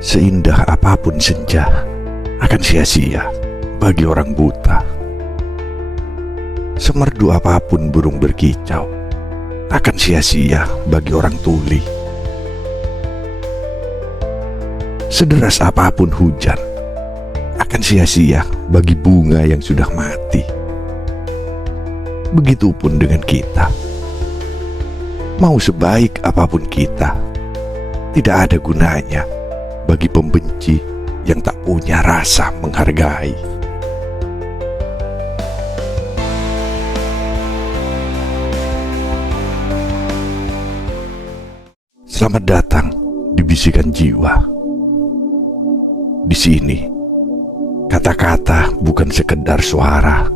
Seindah apapun senja akan sia-sia bagi orang buta. Semerdu apapun burung berkicau akan sia-sia bagi orang tuli. Sederas apapun hujan akan sia-sia bagi bunga yang sudah mati. Begitupun dengan kita. Mau sebaik apapun kita, tidak ada gunanya bagi pembenci yang tak punya rasa menghargai. Selamat datang di Bisikan Jiwa. Di sini, kata-kata bukan sekedar suara,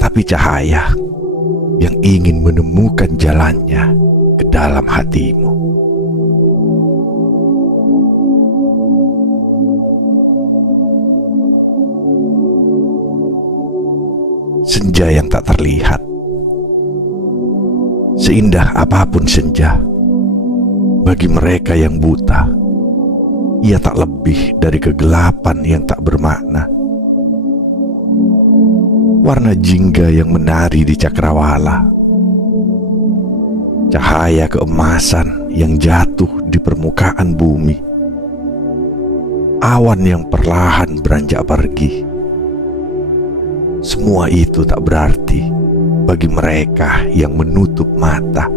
tapi cahaya yang ingin menemukan jalannya ke dalam hatimu. Senja yang tak terlihat. Seindah apapun senja, bagi mereka yang buta, ia tak lebih dari kegelapan yang tak bermakna. Warna jingga yang menari di cakrawala, cahaya keemasan yang jatuh di permukaan bumi, awan yang perlahan beranjak pergi. Semua itu tak berarti bagi mereka yang menutup mata.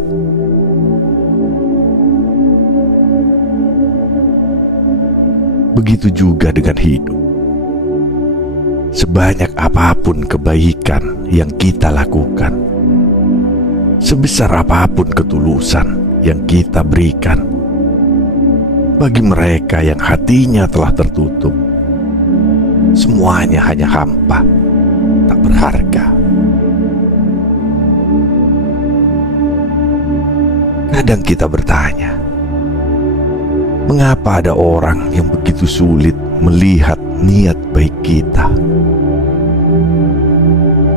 Begitu juga dengan hidup. Sebanyak apapun kebaikan yang kita lakukan, sebesar apapun ketulusan yang kita berikan, bagi mereka yang hatinya telah tertutup, semuanya hanya hampa, tak berharga. Kadang kita bertanya, mengapa ada orang yang begitu sulit melihat niat baik kita?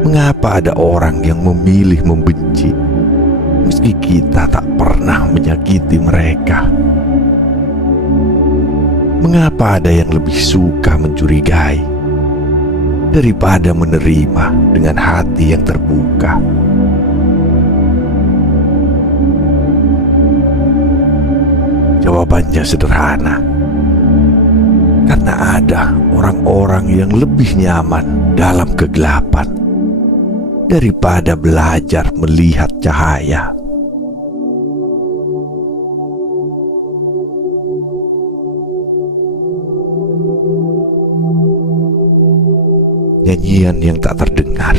Mengapa ada orang yang memilih membenci meski kita tak pernah menyakiti mereka? Mengapa ada yang lebih suka mencurigai daripada menerima dengan hati yang terbuka? Jawabannya sederhana. Karena ada orang-orang yang lebih nyaman dalam kegelapan daripada belajar melihat cahaya. Nyanyian yang tak terdengar.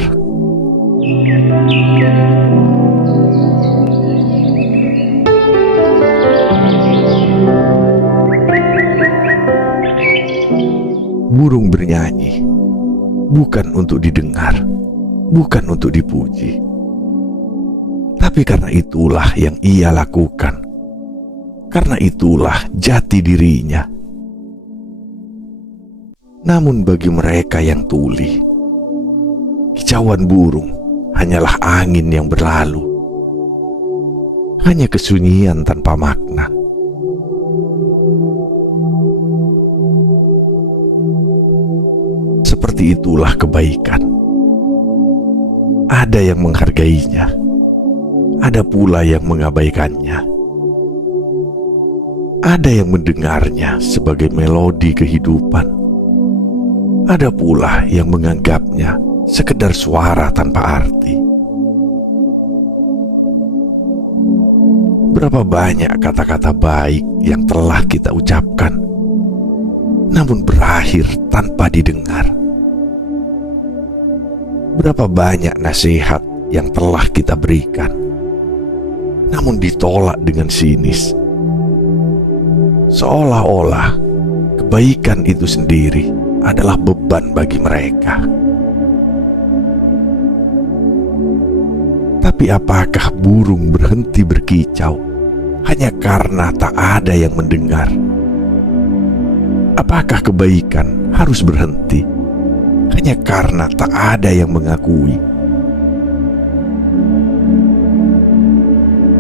Burung bernyanyi, bukan untuk didengar, bukan untuk dipuji, tapi karena itulah yang ia lakukan, karena itulah jati dirinya. Namun bagi mereka yang tuli, kicauan burung hanyalah angin yang berlalu, hanya kesunyian tanpa makna. Seperti itulah kebaikan. Ada yang menghargainya, ada pula yang mengabaikannya. Ada yang mendengarnya sebagai melodi kehidupan, ada pula yang menganggapnya sekedar suara tanpa arti. Berapa banyak kata-kata baik yang telah kita ucapkan, namun berakhir tanpa didengar. Berapa banyak nasihat yang telah kita berikan, namun ditolak dengan sinis. Seolah-olah kebaikan itu sendiri adalah beban bagi mereka. Tapi apakah burung berhenti berkicau hanya karena tak ada yang mendengar? Apakah kebaikan harus berhenti hanya karena tak ada yang mengakui?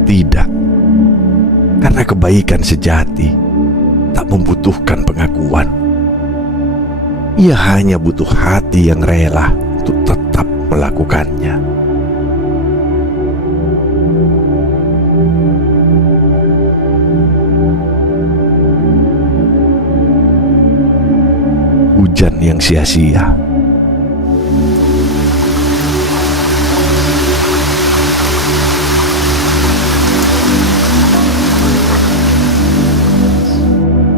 Tidak, karena kebaikan sejati tak membutuhkan pengakuan. Ia hanya butuh hati yang rela untuk tetap melakukannya. Hujan yang sia-sia.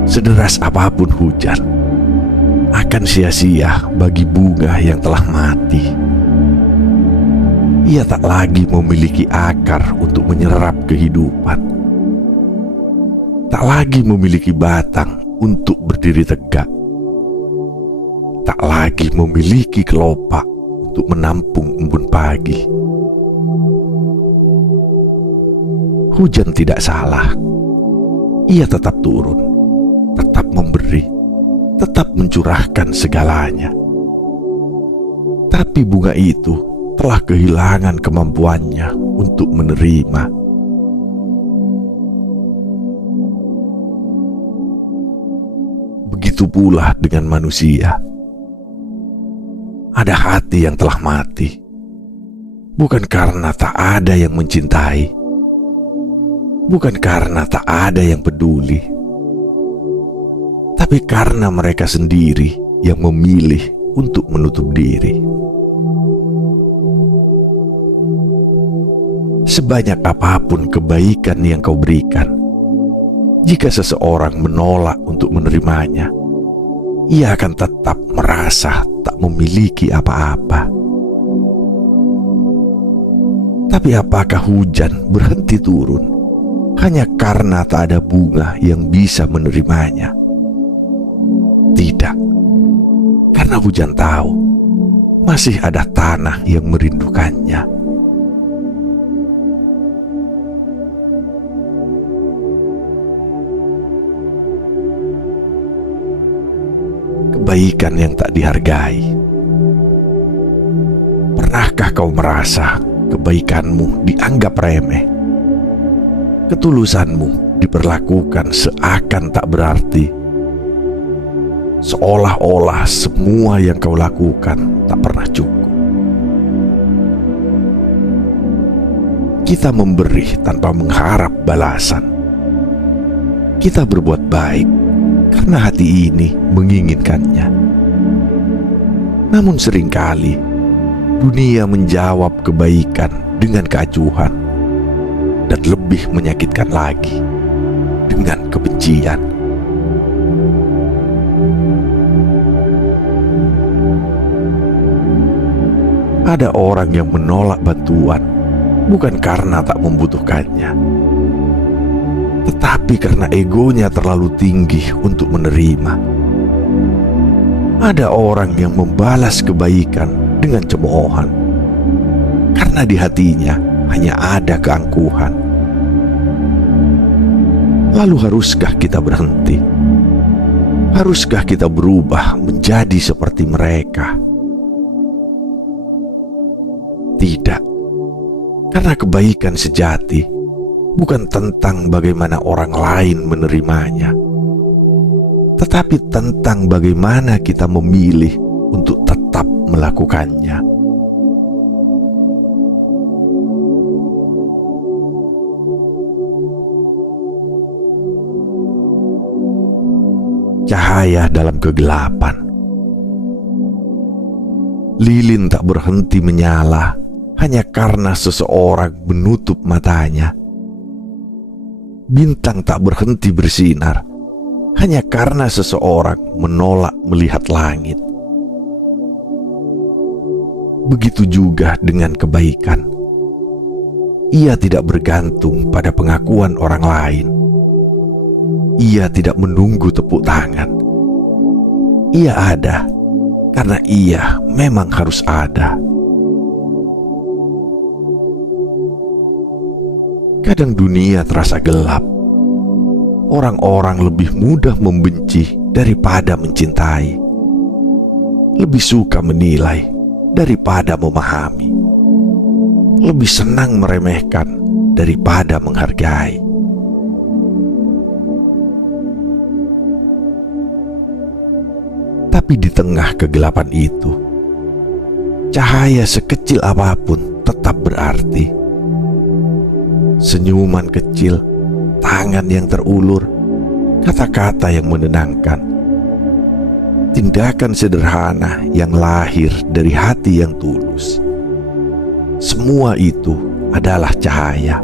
Sederas apapun hujan, akan sia-sia bagi bunga yang telah mati. Ia tak lagi memiliki akar untuk menyerap kehidupan, tak lagi memiliki batang untuk berdiri tegak, tak lagi memiliki kelopak untuk menampung embun pagi. Hujan tidak salah. Ia tetap turun, tetap memberi, tetap mencurahkan segalanya. Tapi bunga itu telah kehilangan kemampuannya untuk menerima. Begitu pula dengan manusia. Ada hati yang telah mati, bukan karena tak ada yang mencintai, bukan karena tak ada yang peduli, tapi karena mereka sendiri yang memilih untuk menutup diri. Sebanyak apapun kebaikan yang kau berikan, jika seseorang menolak untuk menerimanya, ia akan tetap merasa tak memiliki apa-apa. Tapi apakah hujan berhenti turun hanya karena tak ada bunga yang bisa menerimanya? Tidak, karena hujan tahu masih ada tanah yang merindukannya. Kebaikan yang tak dihargai. Pernahkah kau merasa kebaikanmu dianggap remeh? Ketulusanmu diperlakukan seakan tak berarti, seolah-olah semua yang kau lakukan tak pernah cukup. Kita memberi tanpa mengharap balasan. Kita berbuat baik karena hati ini menginginkannya. Namun seringkali dunia menjawab kebaikan dengan keacuhan, dan lebih menyakitkan lagi, dengan kebencian. Ada orang yang menolak bantuan bukan karena tak membutuhkannya, tetapi karena egonya terlalu tinggi untuk menerima. Ada orang yang membalas kebaikan dengan cemoohan, karena di hatinya hanya ada keangkuhan. Lalu haruskah kita berhenti? Haruskah kita berubah menjadi seperti mereka? Tidak, karena kebaikan sejati bukan tentang bagaimana orang lain menerimanya, tetapi tentang bagaimana kita memilih untuk tetap melakukannya. Cahaya dalam kegelapan. Lilin tak berhenti menyala hanya karena seseorang menutup matanya. Bintang tak berhenti bersinar hanya karena seseorang menolak melihat langit. Begitu juga dengan kebaikan. Ia tidak bergantung pada pengakuan orang lain. Ia tidak menunggu tepuk tangan. Ia ada karena ia memang harus ada. Kadang dunia terasa gelap. Orang-orang lebih mudah membenci daripada mencintai. Lebih suka menilai daripada memahami. Lebih senang meremehkan daripada menghargai. Tapi di tengah kegelapan itu, cahaya sekecil apapun tetap berarti. Senyuman kecil, tangan yang terulur, kata-kata yang menenangkan, tindakan sederhana yang lahir dari hati yang tulus. Semua itu adalah cahaya.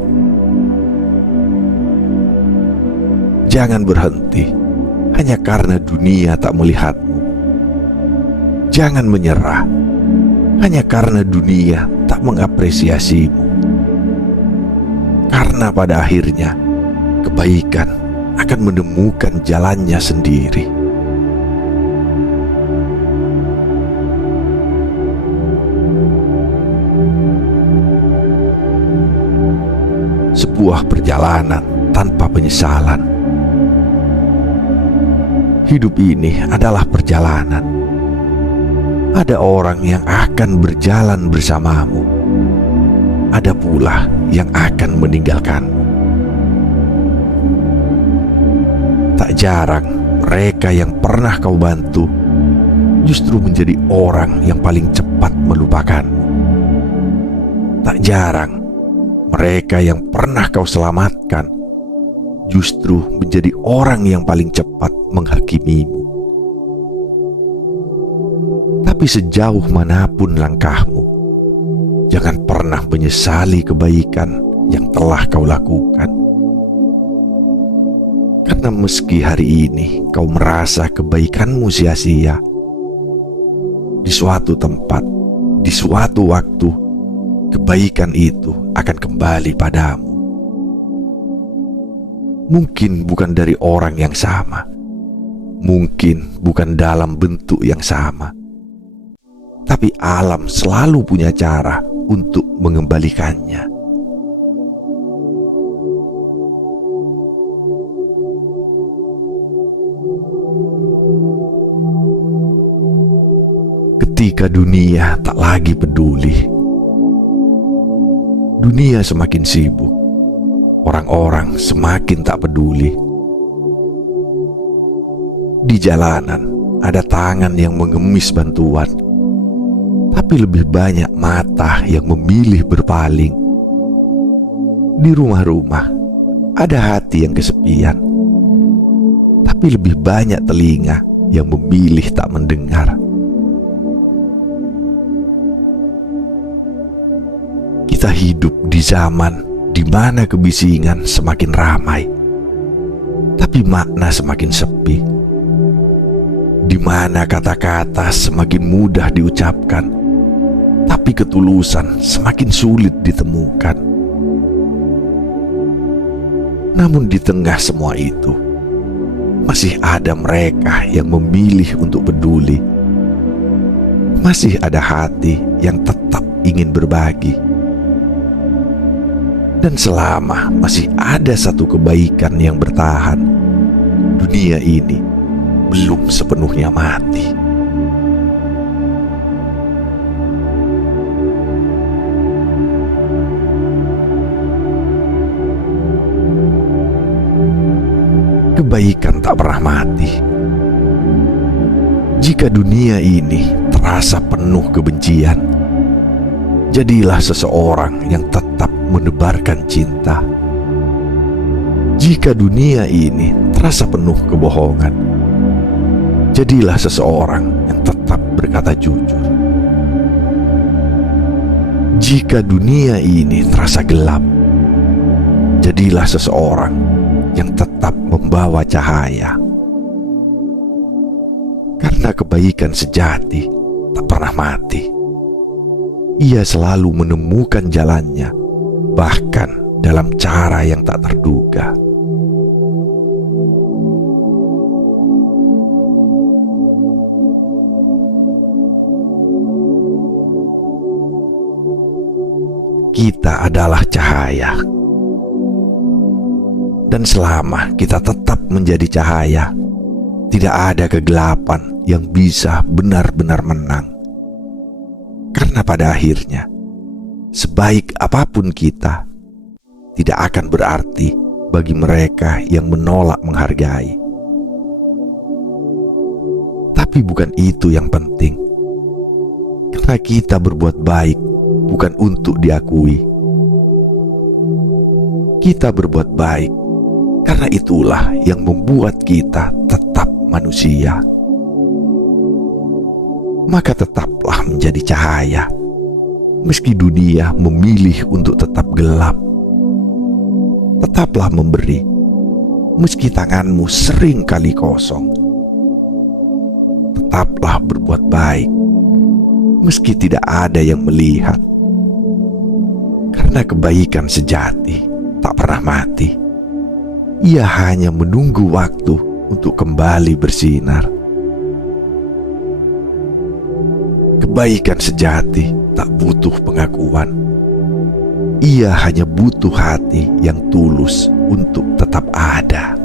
Jangan berhenti hanya karena dunia tak melihatmu. Jangan menyerah hanya karena dunia tak mengapresiasimu. Karena pada akhirnya kebaikan akan menemukan jalannya sendiri. Sebuah perjalanan tanpa penyesalan. Hidup ini adalah perjalanan. Ada orang yang akan berjalan bersamamu. Ada pula yang akan meninggalkanmu. Tak jarang mereka yang pernah kau bantu justru menjadi orang yang paling cepat melupakanmu. Tak jarang mereka yang pernah kau selamatkan justru menjadi orang yang paling cepat menghakimimu. Tapi sejauh manapun langkahmu, jangan pernah menyesali kebaikan yang telah kau lakukan. Karena meski hari ini kau merasa kebaikanmu sia-sia, di suatu tempat, di suatu waktu, kebaikan itu akan kembali padamu. Mungkin bukan dari orang yang sama, mungkin bukan dalam bentuk yang sama, tapi alam selalu punya cara untuk mengembalikannya. Ketika dunia tak lagi peduli, dunia semakin sibuk, orang-orang semakin tak peduli. Di jalanan ada tangan yang mengemis bantuan, tapi lebih banyak mata yang memilih berpaling. Di rumah-rumah ada hati yang kesepian, tapi lebih banyak telinga yang memilih tak mendengar. Kita hidup di zaman di mana kebisingan semakin ramai, tapi makna semakin sepi. Di mana kata-kata semakin mudah diucapkan, tapi ketulusan semakin sulit ditemukan. Namun di tengah semua itu, masih ada mereka yang memilih untuk peduli. Masih ada hati yang tetap ingin berbagi. Dan selama masih ada satu kebaikan yang bertahan, dunia ini belum sepenuhnya mati. Kebaikan tak pernah mati. Jika dunia ini terasa penuh kebencian, jadilah seseorang yang tetap menebarkan cinta. Jika dunia ini terasa penuh kebohongan, jadilah seseorang yang tetap berkata jujur. Jika dunia ini terasa gelap, jadilah seseorang yang tetap membawa cahaya. Karena kebaikan sejati tak pernah mati. Ia selalu menemukan jalannya, bahkan dalam cara yang tak terduga. Kita adalah cahaya. Dan selama kita tetap menjadi cahaya, tidak ada kegelapan yang bisa benar-benar menang. Karena pada akhirnya, sebaik apapun kita, tidak akan berarti bagi mereka yang menolak menghargai. Tapi bukan itu yang penting. Karena kita berbuat baik bukan untuk diakui. Kita berbuat baik karena itulah yang membuat kita tetap manusia. Maka tetaplah menjadi cahaya, meski dunia memilih untuk tetap gelap. Tetaplah memberi, meski tanganmu sering kali kosong. Tetaplah berbuat baik, meski tidak ada yang melihat. Karena kebaikan sejati tak pernah mati. Ia hanya menunggu waktu untuk kembali bersinar. Kebaikan sejati tak butuh pengakuan. Ia hanya butuh hati yang tulus untuk tetap ada.